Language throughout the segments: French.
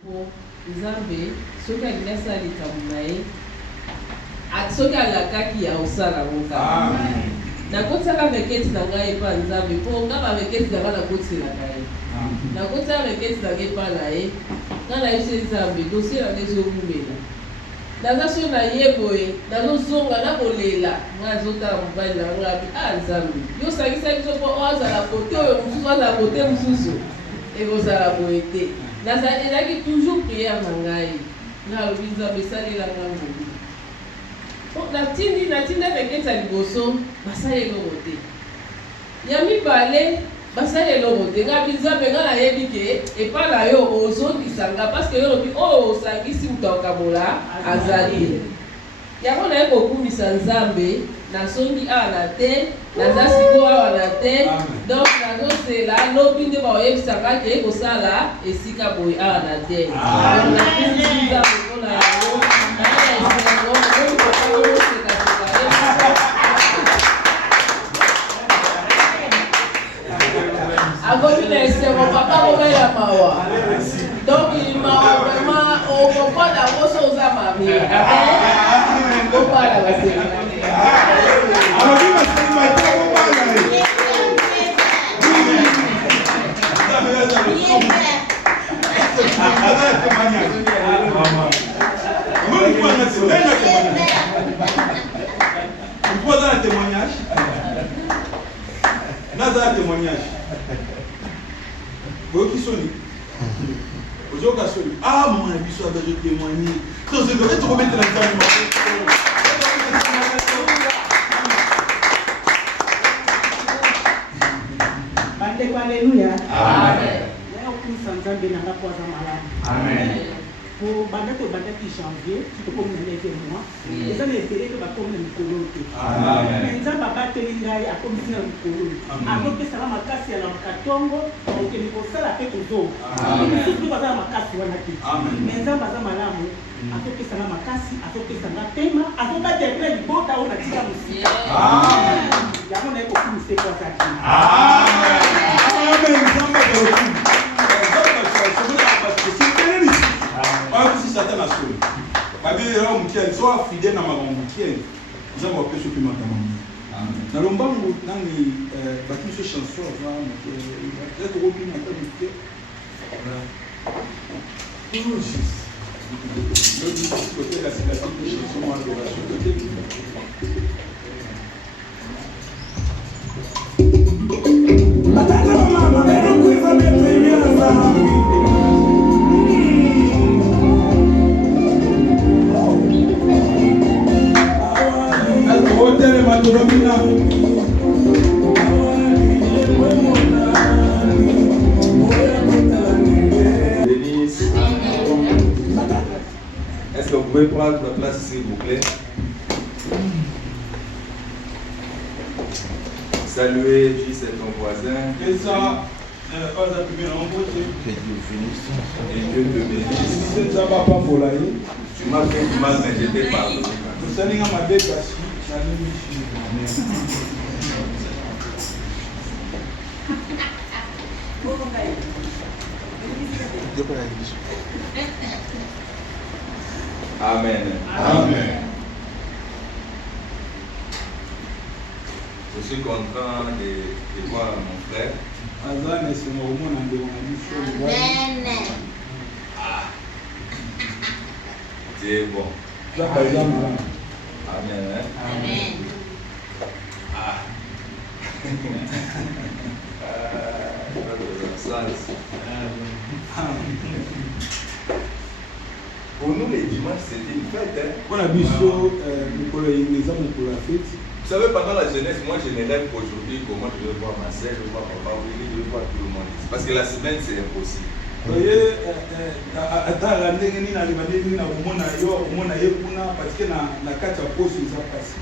Nzambe soki alinasa likambo na ye soki alakaki aosala ngoka nakotaka meketi na ngai epa Nzambe mpo nga bameketi na ngai nakotiselaka ye nakotaka meketi na ngai epa na ye nga nayebisa Nzambe dosie na ngai ezomumela naza so na ye boye nazozonga nakolela nga azotala mobali na ngabi Nzambe yosangisa biso mpo azala kote oyo mosusu azala kote mosusu ekozala boye te ezalaki toujours prière na ngai nga alobi Nzambe esalelanga ngobi natindi meketi ya liboso basala eloko te ya mibale basala eloko te nga Nzambe nga nayebi ke epa na yo ozokisanga parceke yo lobi oyo osangisi moto akabola azali yango naye kokumisa Nzambe nasongi awa na te naza siko awa na te donc nazosela lobi nde baoyebisaka ke ekosala esika boye awa na te nakumisi Nzambe mpona yango akomi na esengo papa komela mawa donc mawa vraiment okompona yango so oza mami kopala basenga un témoignage. Vous qui sont aujourd'hui, mon ami, soit de témoigner. Donc, je devrais te remettre dans le Alléluia. Amen. Amen. Pour Badato Badaki janvier, tu peux comme un mois, et ça les fait que comme un colonne. Mais ça va pas te lingailler à comme un colonne. Alors que ça va m'acasser à l'encatongo, donc il faut ça la fête aux autres. Si tu vas à ma casse, on a dit. Mais ça va à ma lame, à ce que ça va m'acasser, à ce que ça va paiement, à ce que ça va être bon, on a dit à aussi. Amen. Il y a mon écho qui sait quoi ça dit. Amen. Si Satan a sauvé, soit fidèle dans ma week-end, nous avons appelé ce qui m'a demandé. Dans le moment où nous avons bâti ce chanson, nous avons remis ma qualité. Toujours juste. Le côté de la citation de chanson en adoration, côté Denise, est-ce que vous pouvez prendre votre place s'il vous plaît? Saluer, dis c'est ton voisin. Et ça, pas à plus bien embauché. Que Dieu bénisse. Et Dieu te bénisse. Ça va pas pour la Tu m'as fait du mal, mais je t'ai pardonné. Vous savez, ma dépassé. Amen. Amen. Je suis content de voir mon frère. Amen. Dieu est bon. Amen. Amen. Amen. Pour nous, les dimanches, c'était une fête. On a vu ça, pour la fête. Vous savez, pendant la jeunesse, moi, je ne rêve qu'aujourd'hui comment je vais voir ma sœur, je vais voir papa, je vais voir tout le monde. Parce que la semaine, c'est impossible. Vous voyez, attends, la dernière année, parce que la carte à poste, ça passe.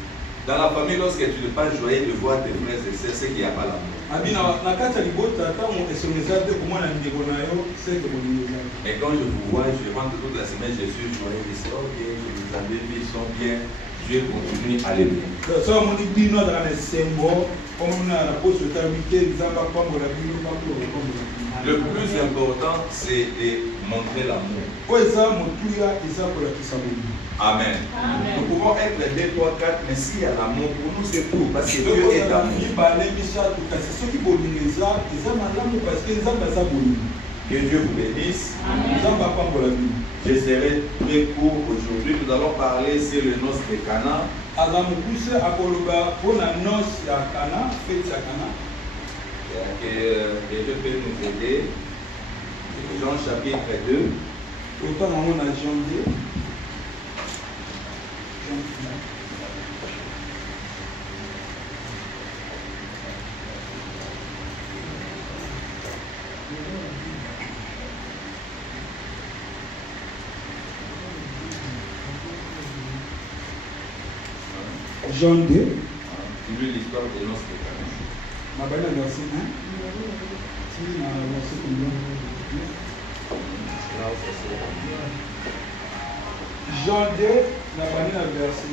Dans la famille, lorsque tu n'es pas joyeux de voir tes frères et sœurs, c'est qu'il n'y a pas l'amour. Mais quand je vous vois, je rentre toute la semaine, je suis joyeux, je sais, ok, je vous avais vu, ils sont bien, Dieu continue à les bien. Le plus important, c'est de montrer l'amour. Amen. Nous pouvons être les 2, 3, 4, mais s'il y a l'amour, pour nous c'est tout, parce que Dieu est amour. Que Dieu vous bénisse. Je serai très court aujourd'hui. Nous allons parler sur le noces de Cana. Que Dieu peut nous aider. Jean chapitre 2. Jean 2. Tu lis l'histoire des noces de Cana. Jean 2, verset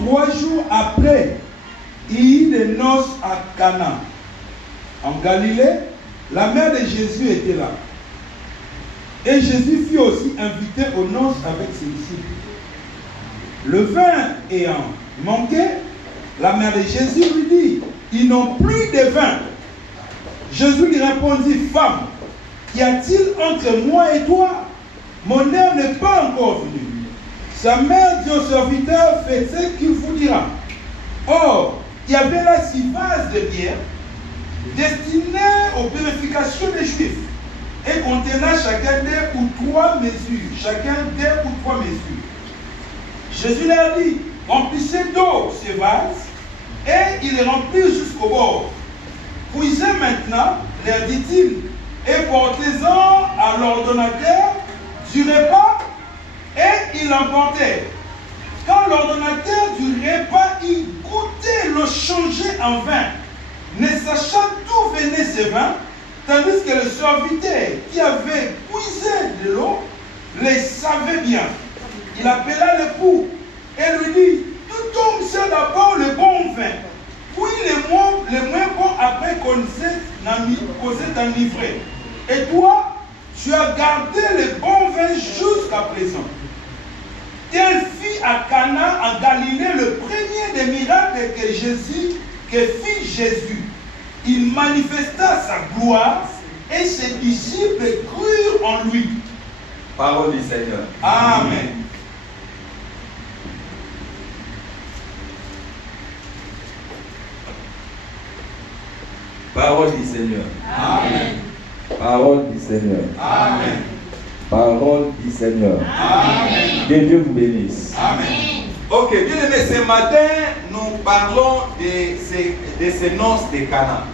1. 3 jours après, il y eut des noces à Cana, en Galilée. La mère de Jésus était là. Et Jésus fut aussi invité aux noces avec ses disciples. Le vin ayant manqué, la mère de Jésus lui dit, ils n'ont plus de vin. Jésus lui répondit, femme, qu'y a-t-il entre moi et toi? Mon heure n'est pas encore venue. Sa mère dit au serviteur, faites ce qu'il vous dira. Or, il y avait là 6 vases de bière destinés aux purifications des Juifs et contenant chacun 2 ou 3 mesures. Chacun 2 ou 3 mesures. Jésus leur dit, remplissez d'eau ces vases, et ils les remplirent jusqu'au bord. Puisez maintenant, leur dit-il, et portez-en à l'ordonnateur du repas, et ils l'emportèrent. Quand l'ordonnateur du repas y goûtait l'eau changée en vin, ne sachant d'où venait ce vin, tandis que le serviteur qui avait puisé de l'eau les savait bien. Il appela l'époux et lui dit, tout homme sait d'abord le bon vin, puis le moins bon après qu'on s'est enivré. Et toi, tu as gardé le bon vin jusqu'à présent. Tel fit à Cana en Galilée le premier des miracles que fit Jésus. Il manifesta sa gloire et ses disciples crurent en lui. Parole du Seigneur. Amen. Parole du Seigneur. Amen. Parole du Seigneur. Amen. Parole du Seigneur. Amen. Que Dieu vous bénisse. Amen. Ok, bien aimé, ce matin, nous parlons de ces noces de Cana.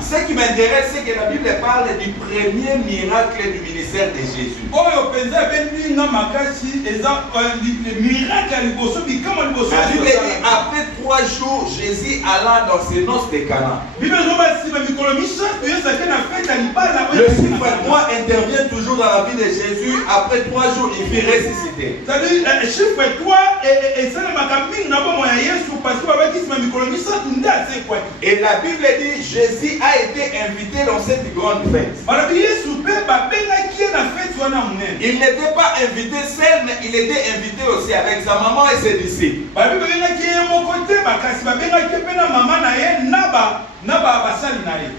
Ce qui m'intéresse, c'est que la Bible parle du premier miracle du ministère de Jésus. La Bible dit, après 3 jours, Jésus alla dans ces noces de Cana. Le chiffre 3 intervient toujours dans la vie de Jésus. Après 3 jours, il fut ressuscité. Et la Bible dit, Jésus a été invité dans cette grande fête. Il n'était pas invité seul, mais il était invité aussi avec sa maman et ses disciples.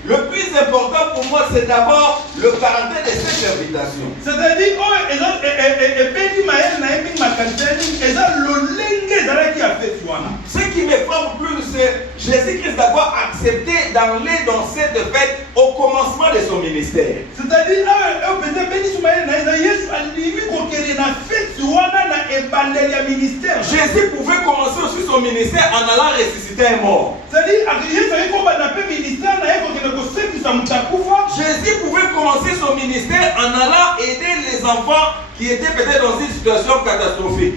Le plus important pour moi, c'est d'abord le caractère de cette invitation. C'est-à-dire, ce qui me frappe plus, c'est Jésus-Christ d'avoir accepté d'aller dans cette fête au commencement de son ministère. C'est-à-dire, Jésus pouvait commencer aussi son ministère en allant ressusciter un mort. Jésus pouvait commencer son ministère en allant aider les enfants qui étaient peut-être dans une situation catastrophique.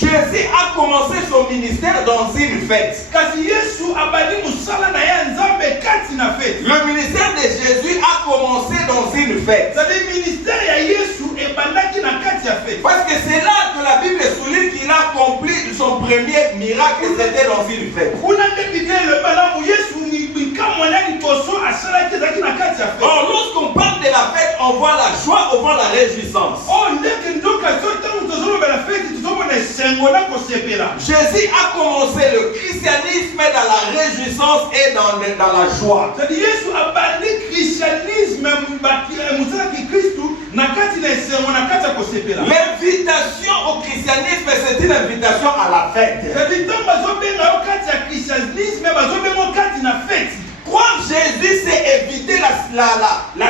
Jésus a commencé son ministère dans une fête. Kasi Yesu abali musala na ya Nzambe kati na fête. Le ministère de Jésus a commencé dans une fête. C'est le ministère ya Yesu ebandaki na kati ya fête. Parce que c'est là que la Bible souligne qu'il a accompli son premier miracle, c'était dans une fête. Kuna te Bible le malamu Yesu ni bikamwana liboso asalaki ezaki na kati ya fête. Or, lorsqu'on parle de la fête, on voit la joie, on voit la réjouissance. Oh ndeke ndoka zote mutozolo bela fête tuzomona esengo na kosepela. Jésus a commencé le christianisme dans la réjouissance et dans la joie. C'est Yesu abandi christianisme musala ki Kristu na kati na esengo na kati ya kosepela. L'invitation au christianisme, c'est une invitation à la fête. C'est tant bazobenga yo kati ya christianisme bazobenga kati na fête. Croire Jésus, c'est éviter la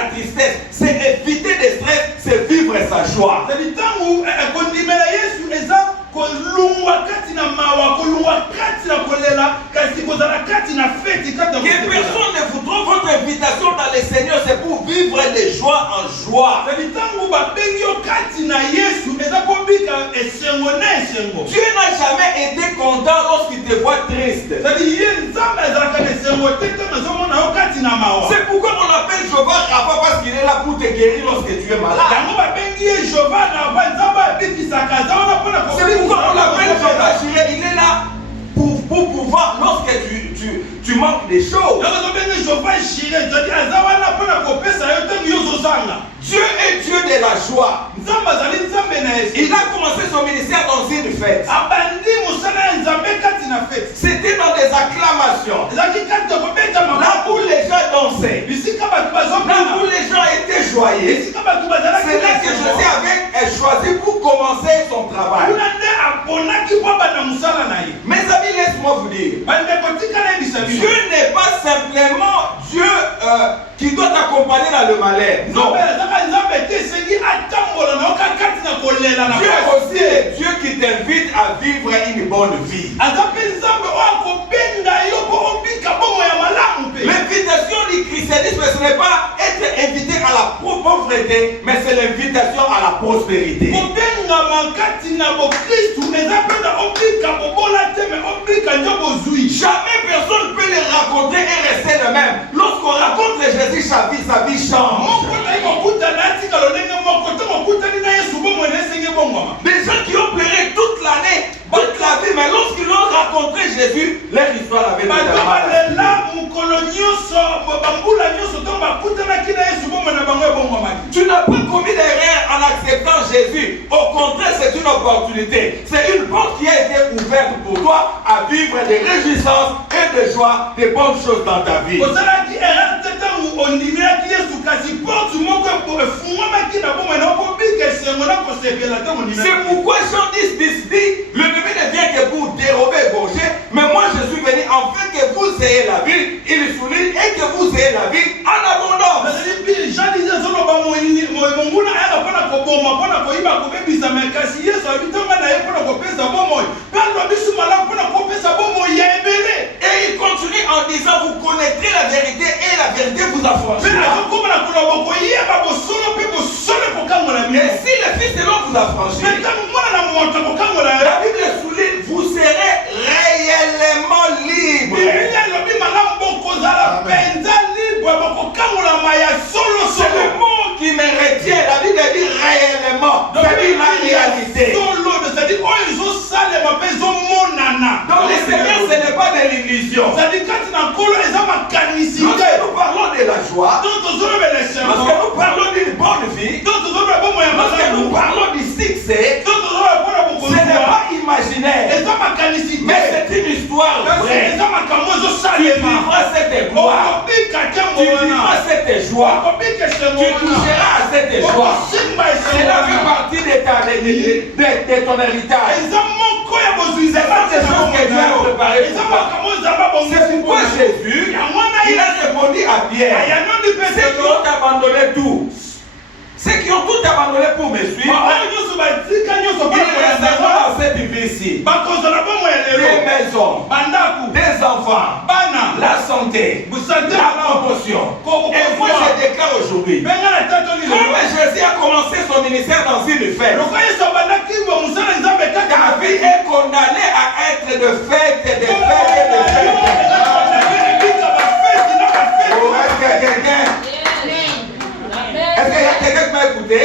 tristesse, c'est éviter le stress, c'est vivre sa joie. C'est tangu kondimela Yesu eza kolungwa kati na mawa kolungwa kati na kolela kasi kozala kati na fête kati na que personne ne vous trouve votre invitation dans le Seigneur, c'est pour vivre de joie en joie. C'est tangu babengi yo kati na Yesu eza kobika esengo na esengo. Dieu n'a jamais été content lorsqu'il te voit triste. C'est pourquoi on appelle Jéhovah Rapha, parce qu'il est là pour te guérir lorsque tu es malade. C'est pourquoi on l'appelle Jéhovah Jireh, il est là pour pouvoir, lorsque tu manques des choses. Dieu est Dieu de la joie. Il a commencé son ministère dans une fête. C'était dans des acclamations. Là où les gens dansaient. Là où les gens étaient joyeux. C'est là que Jésus avait choisi pour commencer son travail. Mes amis, laisse-moi vous dire. Dieu n'est pas simplement Dieu qui doit t'accompagner dans le malheur. Non. Dieu aussi est Dieu qui t'invite à vivre une bonne vie. L'invitation du christianisme, ce n'est pas être invité à la pauvreté, mais c'est l'invitation à la prospérité. Jamais personne ne peut les raconter et rester le même. Lorsqu'on raconte Jésus, sa vie change. Des gens qui ont pleuré toute l'année, toute la vie, mais lorsqu'ils ont rencontré Jésus, leur histoire avait été Tu n'as pas commis d'erreur en acceptant Jésus. Au contraire, c'est une opportunité. C'est une porte qui a été ouverte pour toi à vivre des réjouissances et des joies, des bonnes choses dans ta vie. C'est pourquoi Jean 10 dit, le ennemi ne vient que pour dérober et gaucher, mais moi je suis venu afin que vous ayez la vie, il souligne, et que vous ayez la vie en abondance. Et il continue en disant, vous connaîtrez la vérité et la vérité vous affranchira. Et si le Fils de l'homme vous affranchit, la Bible souligne, vous serez réellement libre. C'est le mot qui me retient. La Bible dit réellement. C'est la réalité. Donc le Seigneur, ce n'est pas de l'illusion. Lorsque nous parlons de la joie, lorsque nous parlons d'une bonne vie, lorsque nous parlons du succès, ce n'est pas imaginaire, mais c'est une histoire vraie. Tu vivras cette gloire, tu vivras cette joie, tu toucheras à cette joie. Cela fait partie de ton héritage. C'est pas des choses que Dieu a préparées pour toi. C'est pourquoi Jésus, il a répondu à Pierre, ceux qui ont abandonné tout, ceux qui ont tout abandonné pour me suivre, ils resteront dans cette vie-ci. Des maisons, des enfants, la santé, la promotion. Et moi je déclare aujourd'hui, comme Jésus a commencé son ministère dans une fête, ta vie est de fêtes et de fêtes et de fêtes. Oh, est-ce qu'il y a quelqu'un? Est-ce qu'il y a quelqu'un qui m'a écouté?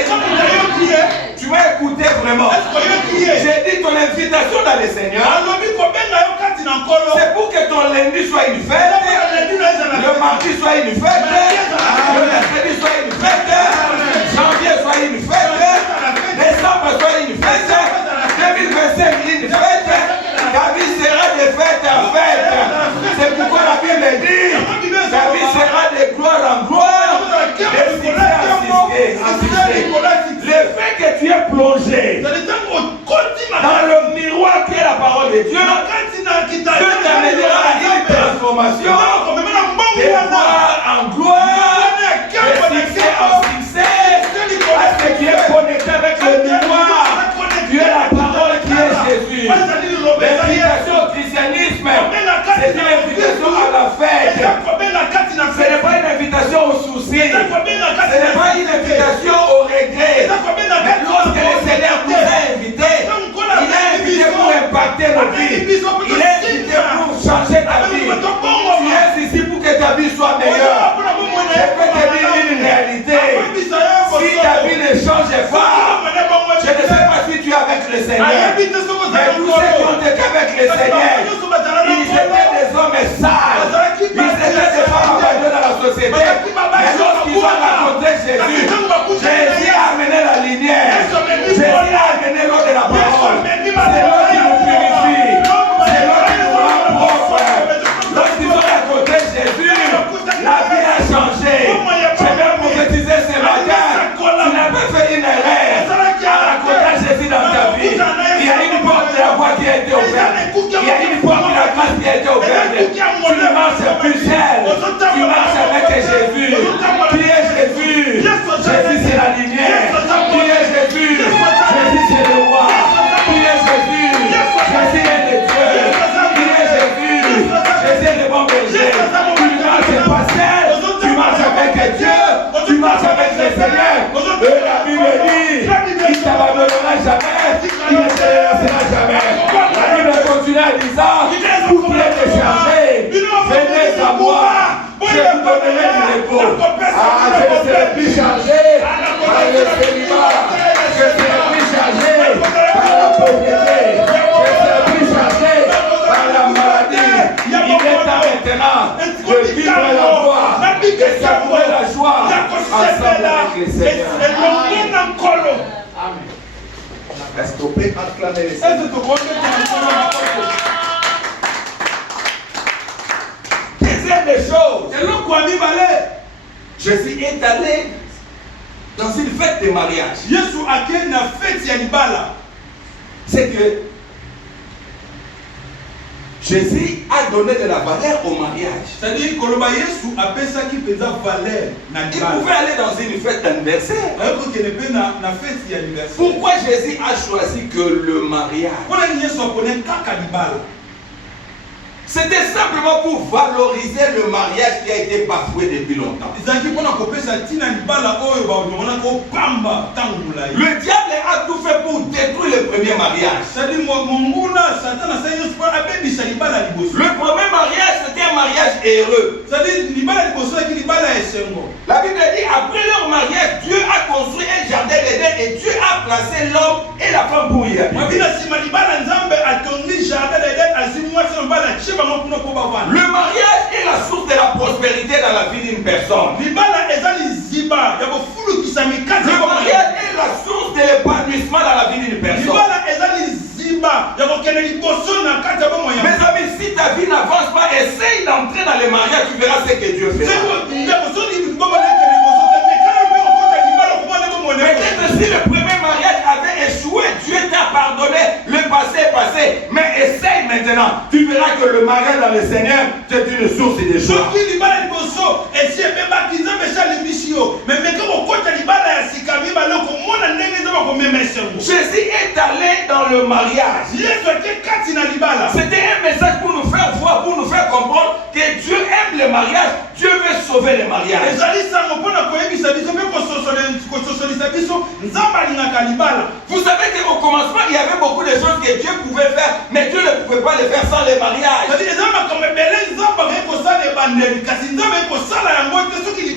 Tu m'as écouté vraiment? J'ai dit ton invitation dans le Seigneur. C'est pour que ton lundi soit une fête, le mardi soit une fête, le mercredi soit une fête, janvier soit une fête, décembre soit une fête, 2025 une fête. Ta vie sera de fête en fête. C'est pourquoi la Bible dit ta vie sera de gloire en gloire, de succès en succès. Le fait que tu es plongé dans le miroir qui est la parole de Dieu, Dieu t'amènera à une transformation, de gloire en gloire, de succès en succès, parce que tu es connecté avec le miroir. Tu es la parole qui est Jésus. L'invitation au christianisme, c'est une invitation à la fête. Ce n'est pas une invitation au souci. Ce n'est pas une invitation au regret. Mais lorsque le Seigneur nous a invités, il est invité pour impacter nos vies. Il est invité pour changer ta vie. Tu es ici pour que ta vie soit meilleure. Je peux te dire une réalité. Si ta vie ne change pas, je ne sais pas si tu es avec le Seigneur. Mais tous ceux qui ont été avec le Seigneur, ils étaient des hommes sales. Ils étaient des femmes abandonnées dans la société. Mais lorsqu'ils ont rencontré Jésus, Jésus a amené la lumière. Jésus a amené l'eau de la parole. C'est l'eau qui nous purifie. C'est l'eau qui nous rend propre. Lorsqu'ils ont rencontré Jésus, la vie a changé. Je vais prophétiser ce matin. Tu n'as pas fait une erreur à rencontrer Jésus dans ta vie. Il y a une porte de la voie qui a été ouverte. Il y a une porte de la grâce qui a été ouverte. Tu ne marches plus seul. Tu marches avec Jésus. Qui est Jésus? Jésus c'est la lumière. Qui est Jésus? Jésus c'est le roi. Qui est Jésus? Jésus est le Dieu. Qui est Jésus? Jésus est le bon berger. Tu ne marches pas seul. Tu marches avec Dieu. Tu marches avec le Seigneur. Et la Bible dit, il ne t'abandonnera jamais. Il ne te laissera jamais. La Bible continue à dire ça. Vous qui êtes déchargés, venez à moi. Je vous donnerai du repos. Ah, je ne serai plus chargé par le célibat. Je serai plus chargé par la pauvreté. Je serai plus chargé par la maladie. Il est temps maintenant de vivre la joie, de savourer la joie ensemble avec le Seigneur. Amen. Est-ce qu'on peut acclamer le Seigneur? Deuxième des choses, Jésus est allé dans une fête de mariage. C'est que Jésus a donné de la valeur au mariage. C'est-à-dire que il pouvait aller dans une fête d'anniversaire. Pourquoi Jésus a choisi que le mariage? C'était simplement pour valoriser le mariage qui a été bafoué depuis longtemps. Le diable a tout fait pour détruire le premier mariage. Le premier mariage, c'était un mariage heureux. La Bible dit, après leur mariage, Dieu a construit un jardin d'Éden et Dieu a placé l'homme et la femme pour y habiter. Le mariage est la source de la prospérité dans la vie d'une personne. Le mariage est la source de l'épanouissement dans la vie d'une personne. Mes amis, si ta vie n'avance pas, essaye d'entrer dans le mariage, tu verras ce que Dieu fait. Peut-être si le premier mariage avait échoué, Dieu t'a pardonné, le passé est passé. Mais essaye maintenant, tu verras que le mariage dans le Seigneur, c'est une source de joie. Jésus est allé dans le mariage. C'était un message pour nous faire voir, pour nous faire comprendre que Dieu aime le mariage, Dieu veut sauver le mariage. Vous savez qu'au commencement, il y avait beaucoup de choses que Dieu pouvait faire, mais Dieu ne pouvait pas les faire sans le mariage.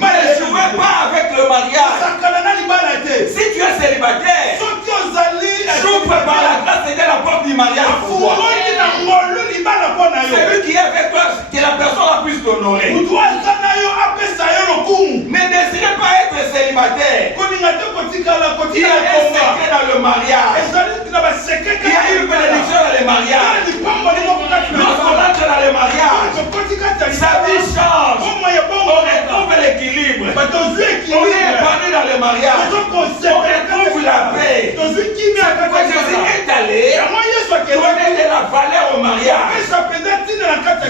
Mais ne jouez pas avec le mariage. Si tu es célibataire, j'ouvre par la grâce de la porte du mariage pour toi. Celui qui est avec toi, que la personne a pu t'honorer. Ne désirez pas être célibataire. Il y a un secret dans le mariage. Il y a une bénédiction dans le mariage. Lorsqu'on entre dans le mariage, sa vie change. On retrouve l'équilibre. On est épargné dans le mariage. On retrouve la paix. Quand Jésus est allé donner de la valeur au mariage.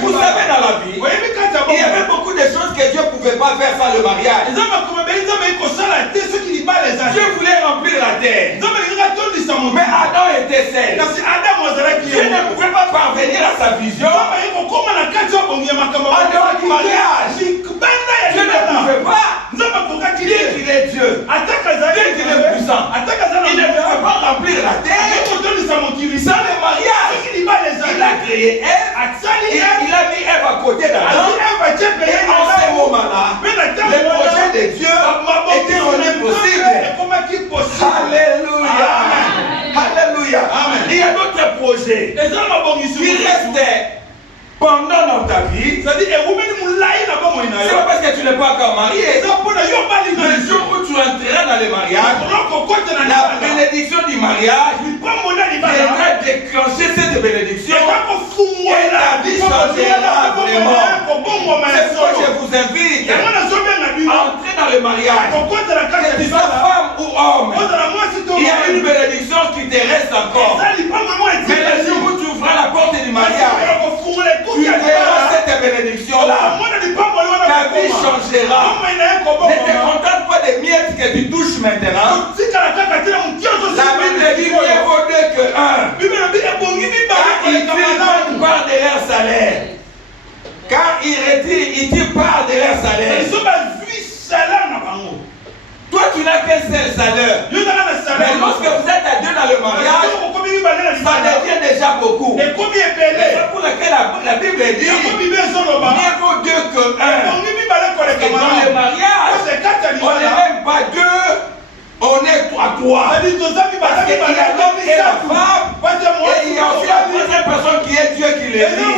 Vous savez, dans la vie, il y avait beaucoup de choses que Dieu ne pouvait pas faire sans le mariage. Dieu voulait remplir la terre. Mais Adam était seul. Dieu ne pouvait pas parvenir à sa vision en dehors du mariage. Dieu ne pouvait pas dire qu'il est Dieu, dire qu'il est puissant. Il ne pouvait pas remplir la terre sans le mariage. Il a créé Ève, il a mis Ève à côté d'Adam. Et en ce moment-là, le projet de Dieu était rendu possible. Alléluia. Alléluia. Il y a d'autres projets qui restent pendant dans ta vie. C'est pas parce que tu n'es pas encore marié. Le jour où tu entreras dans le mariage, la bénédiction du mariage viendra déclencher cette bénédiction et ta vie changera vraiment. C'est pourquoi je vous invite à entrer dans le mariage. Que tu sois femme ou homme, il y a une bénédiction qui te reste encore. Mais le jour où tu ouvras la porte du mariage, tu verras cette bénédiction-là. Ta vie changera. Ne te contente pas des miettes que tu touches maintenant. La Bible dit mieux vaut deux que un. Car ils tirent une part de leur salaire. Car ils tirent part de leur salaire. Toi, tu n'as qu'un seul salaire. Mais lorsque vous êtes à deux dans le mariage, ça devient déjà beaucoup. C'est pour lequel la Bible dit mieux vaut deux que un. Et dans le mariage, on n'est même pas deux, on est à trois. Parce qu'il y a l'homme et la femme, et il y a aussi la troisième personne qui est Dieu qui les dit.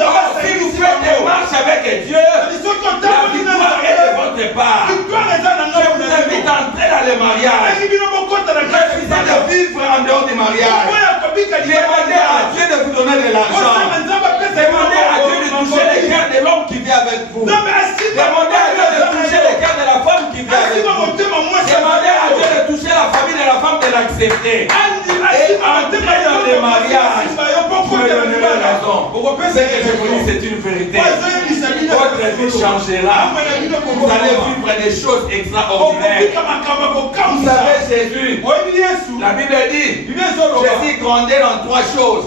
Alors, si vous faites des marches avec Dieu, la victoire est de votre part. Je vous invite à entrer dans le mariage. Refusez de vivre en dehors du mariage. Demandez à Dieu de vous donner de l'argent. Demandez à Dieu de toucher les cœurs de l'homme qui vit avec vous. Demandez à Dieu de toucher les cœurs de la femme qui vit avec vous. Demandez à Dieu de toucher la famille de la femme de l'accepter. Et entrer dans le mariage. Vous me donnerez raison. Ce que je vous dis, c'est une vérité. Votre vie changera. Vous allez vivre des choses extraordinaires. Vous savez, Jésus, la Bible dit, Jésus grandait dans trois choses.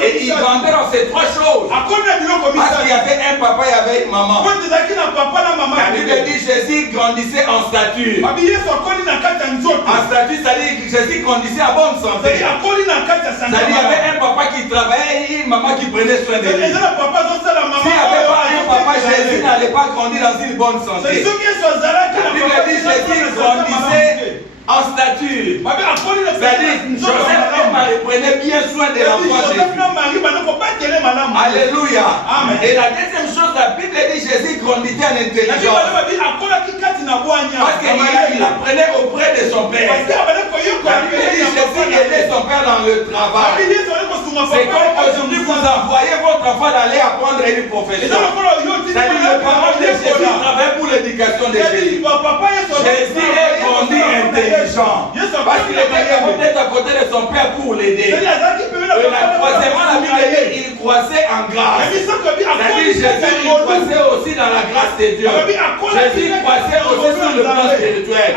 Et il grandait dans ces trois choses. Parce qu'il y avait un papa, il y avait une maman. La Bible dit, Jésus grandissait en stature. En stature, ça dit que Jésus grandissait à bonne santé. C'est-à-dire qu'il y avait un papa qui travaillait et une maman qui prenait soin de lui. S'il n'y avait pas un papa, Jésus n'allait pas grandir dans une bonne santé. La Bible dit Jésus grandissait en stature. C'est-à-dire Joseph et Marie prenaient bien soin de l'enfant Jésus. Alléluia. Et la deuxième chose, la Bible dit Jésus grandissait en intelligence. Parce qu'il apprenait auprès de son père. La Bible dit Jésus aidait son père dans le travail. C'est comme aujourd'hui vous envoyez votre enfant d'aller apprendre une profession. C'est-à-dire le parent de Jésus travaille pour l'éducation de Jésus. Jésus est grandi intelligent. Parce qu'il était peut-être à côté de son père pour l'aider. Et la troisièmement, la Bible dit il croissait en grâce. C'est-à-dire Jésus il croissait aussi dans la grâce de Dieu. Jésus croissait aussi sur le plan spirituel.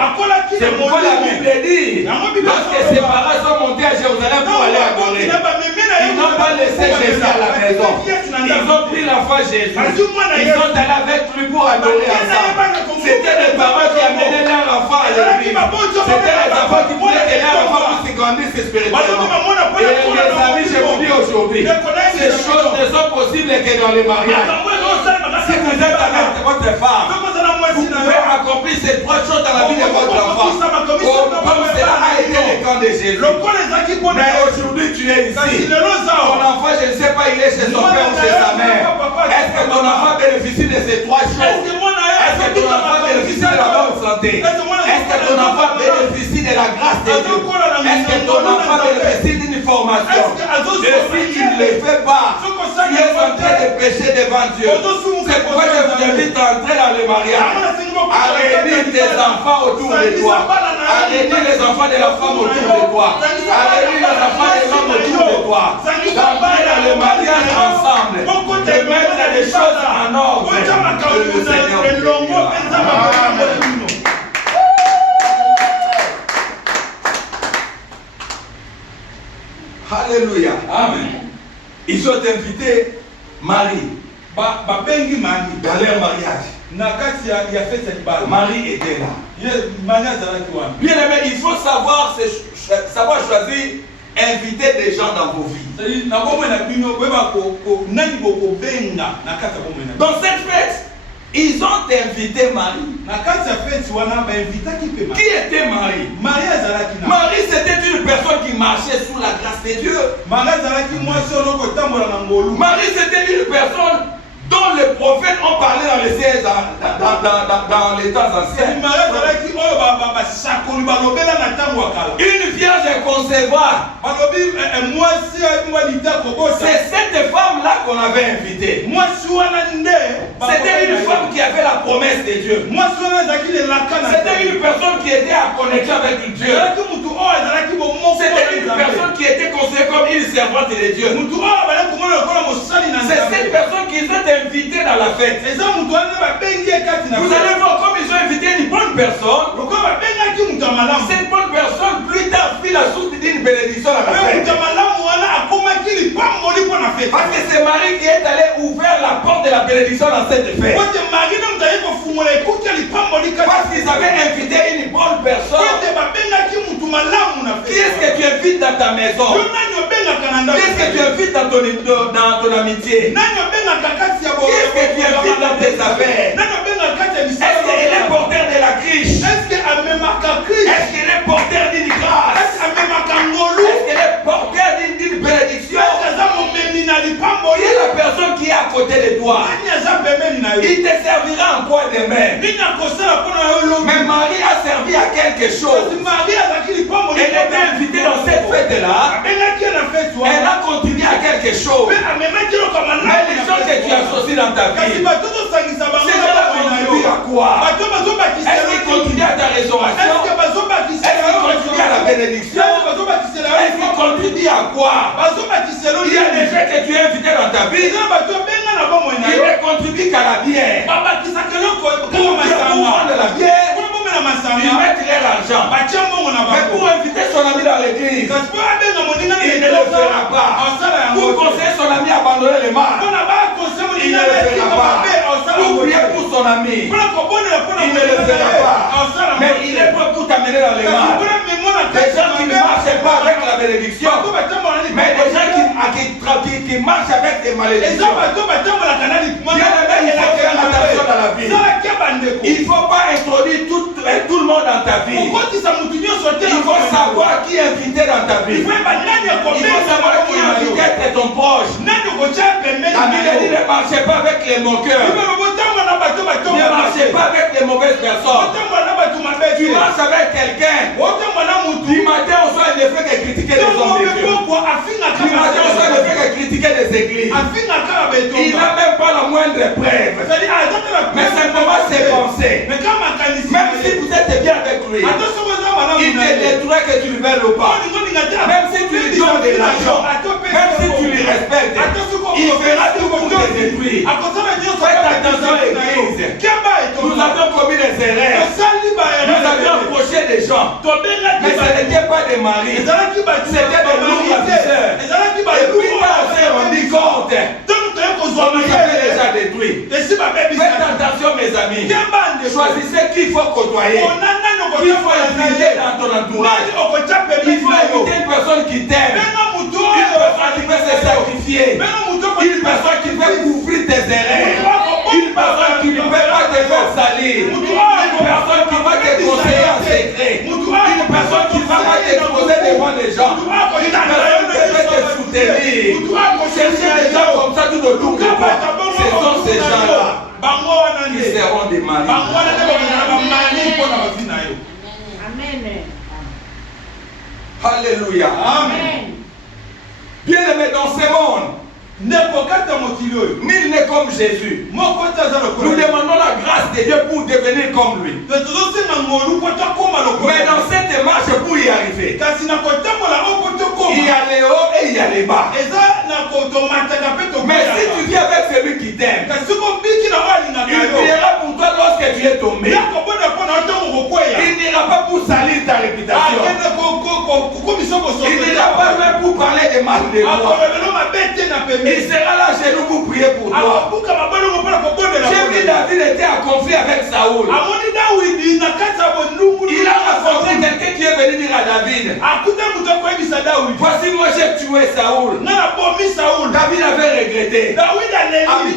C'est pourquoi la Bible dit, lorsque ses parents sont montés à Jérusalem pour aller adorer, ils n'ont pas laissé Jésus à la maison. Ils ont pris l'enfant Jésus. Ils sont allés avec lui pour adorer ensemble. C'était les parents qui amenaient leur enfant à l'église. C'était les enfants qui voulaient que leur enfant puisse grandir spirituellement. Et les amis, je vous dis aujourd'hui, ces choses ne sont possibles que dans les mariages. Si vous êtes avec votre femme, vous pouvez accomplir ces trois choses dans la vie de votre enfant. Comme cela a été le camp de Jésus. Mais aujourd'hui, tu es ici. Ton enfant, je ne sais pas, il est chez son père ou chez sa mère. Est-ce que ton enfant bénéficie de ces trois choses? Est-ce que ton enfant bénéficie de la bonne santé? Est-ce que ton enfant bénéficie de la grâce de Dieu? Est-ce que ton enfant bénéficie d'une formation? Et si tu ne le fais pas, tu es en train de pécher devant Dieu. C'est pourquoi je vous invite à entrer dans le mariage. À réunir tes enfants autour de toi. À réunir les enfants de la femme autour de toi. À réunir les enfants des hommes autour de toi. D'entrer dans le mariage ensemble. De mettre les choses en ordre. Que le Seigneur bénisse. Alléluia. Amen. Ils ont invité Marie. Babengi Marie Dans leur mariage. Marie était là. Bien aimé, il faut savoir choisir, inviter des gens dans vos vies. Dans cette fête, ils ont invité Marie. Qui était Marie? Marie, c'était une personne qui marchait sous la grâce de Dieu. Marie, c'était une personne dont les prophètes ont parlé dans les sièges dans les temps anciens. Une vierge concevoir. C'est cette femme-là qu'on avait invitée. C'était une femme qui avait la promesse de Dieu. C'était une personne qui était en connexion avec Dieu. C'était une personne qui était considérée comme une servante de Dieu. C'est cette personne qui s'est invitée dans la fête. Vous allez voir comme ils ont invité une bonne personne. Cette bonne personne plus tard fit la source d'une bénédiction à la fête. Parce que c'est Marie qui est allée ouvrir la porte de la bénédiction dans cette fête. Parce qu'ils avaient invité une bonne personne. Qui est-ce que tu invites dans ta maison? Qui est-ce que tu invites dans ton amitié? Qui est-ce que tu invites dans tes affaires? Est-ce qu'elle est porteur de la criche? Est-ce qu'elle est porteur d'une grâce? Est-ce qu'elle est porteur d'une bénédiction? Qui est la personne qui est à côté de toi? Il te servira en quoi demain? Mais Marie a servi à quelque chose. Elle était invitée dans cette fête-là. Elle a contribué à quelque chose. Mais les gens que tu associes dans ta vie, ces gens-là contribuent à quoi? Est-ce qu'ils contribuent à ta restauration? Est-ce qu'ils contribuent à la bénédiction? Est-ce qu'ils contribuent à quoi? Il y a des gens que tu as invités dans ta vie, ils ne contribuent qu'à la bière. Pour vendre la bière, ils mettent leur argent. Mais pour inviter son ami dans l'église, il ne le fera pas. Pour conseiller son ami à abandonner les mains, il ne le fera pas. Pour prier pour son ami, il ne le fera pas. Mais il est prêt pour t'amener dans les mains. Des gens qui ne marchent pas avec la bénédiction, mais des gens qui marchent avec des malédictions. Bien aimé, il faut faire attention dans la vie. Il ne faut pas introduire tout le monde dans ta vie. Il faut savoir qui est invité dans ta vie. Il faut savoir qui est invité à être ton proche. La Bible dit ne marchez pas avec les moqueurs. Ne marchez pas avec les mauvaises personnes. Tu marches avec quelqu'un. Du matin au soir, il ne fait que critiquer les hommes de Dieu. Du matin au soir, il ne fait que critiquer les églises. Il n'a même pas la moindre preuve. Mais simplement ses pensées. Même si vous êtes bien avec lui, il te détruit que tu le veuilles ou pas. Même si tu lui donnes de l'argent, même si tu lui respectes, il fera tout pour te détruire. Faites attention à l'église. Nous avons commis des erreurs. Nous avions approché des gens. Mais ce n'était pas des maris. C'était des loups-ravisseurs. Et puis quand on s'est rendu compte, on nous avait déjà détruit. Faites attention mes amis. Choisissez qui il faut côtoyer. Il faut inviter dans ton entourage. Il faut inviter une personne qui t'aime. Une personne qui peut se sacrifier. Une personne qui peut couvrir tes erreurs. Une personne qui ne peut pas te faire salir. Une personne qui va te conseiller en secret. Une personne qui va pas t'exposer devant les gens. Une personne qui peut te soutenir. Cherchez des gens comme ça tout autour de toi. Ce sont ces gens-là qui seront des maris. Amen. Alléluia. Amen. Bien aimé dans ce monde, nul n'est comme Jésus. Nous demandons la grâce de Dieu pour devenir comme lui. Mais dans cette marche, pour y arriver, il y a les hauts et il y a les bas. Mais si tu viens avec celui qui t'aime, il priera pour toi lorsque tu es tombé. Il n'ira pas pour salir ta réputation. Il n'ira pas même pour parler de mal de toi. Il sera là chez nous pour prier pour toi. J'ai vu David était en conflit avec Saoul. Il a rencontré quelqu'un qui est venu dire à David, voici moi j'ai tué Saoul. David avait regretté.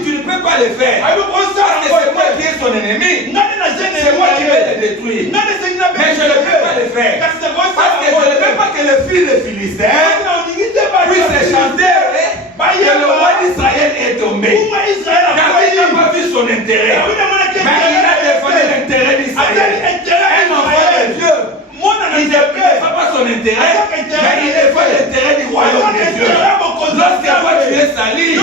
Tu ne peux pas le faire. Parce que c'est moi qui est son ennemi. C'est moi qui vais le détruire. Mais je ne peux pas le faire. Parce que je ne veux pas que le fils des Philistins puisse chanter que le roi d'Israël est tombé. David n'a pas vu son intérêt. Mais il a défendu l'intérêt d'Israël. Un enfant de Dieu, il ne défend pas son intérêt, mais il défend l'intérêt du royaume de Dieu. Lorsque toi tu es sali, ce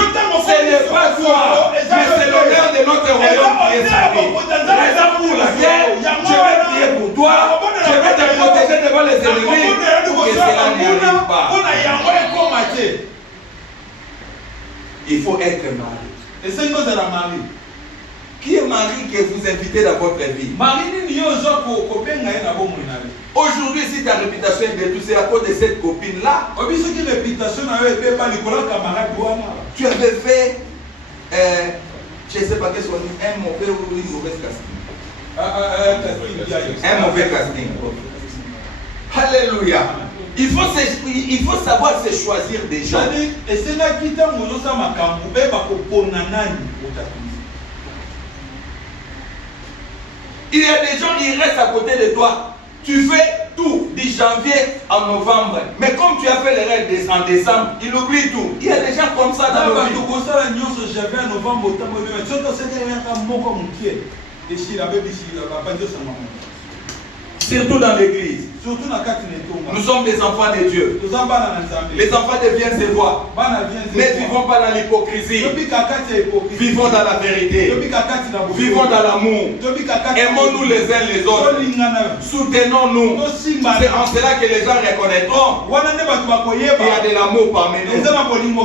n'est pas toi, mais c'est l'honneur de notre royaume qui est sali. Raison pour laquelle je vais prier pour toi, je vais te protéger devant les ennemis pour que cela n'arrive pas. Il faut être marié. Qui est mari que vous invitez dans votre vie? Aujourd'hui, si ta réputation est détruite, c'est à cause de cette copine-là. Tu avais fait, je ne sais pas qu'est-ce qu'on dit, un mauvais ou une mauvaise casting. Un mauvais casting. Alléluia. Il faut savoir se choisir des gens. Il y a des gens qui restent à côté de toi. Tu fais tout du janvier à novembre. Mais comme tu as fait les règles en décembre, il oublie tout. Il y a des gens comme ça dans le vie. Surtout dans l'église. Nous sommes des enfants de Dieu. Les enfants de bien se voir. Ne vivons pas dans l'hypocrisie. Vivons dans la vérité. Vivons dans l'amour. Aimons-nous les uns les autres. Soutenons-nous. C'est en cela que les gens reconnaîtront qu'il y a de l'amour parmi nous.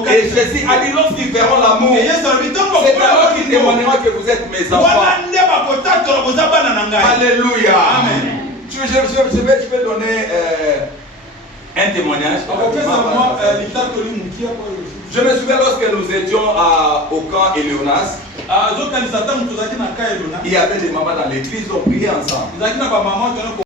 Et Jésus a dit, lorsqu'ils verront l'amour, c'est alors qu'ils témoigneront que vous êtes mes enfants. Alléluia. Amen. Je vais donner un témoignage. Je me souviens lorsque nous étions au camp Éléonas, il y avait des mamans dans l'église, on priait ensemble.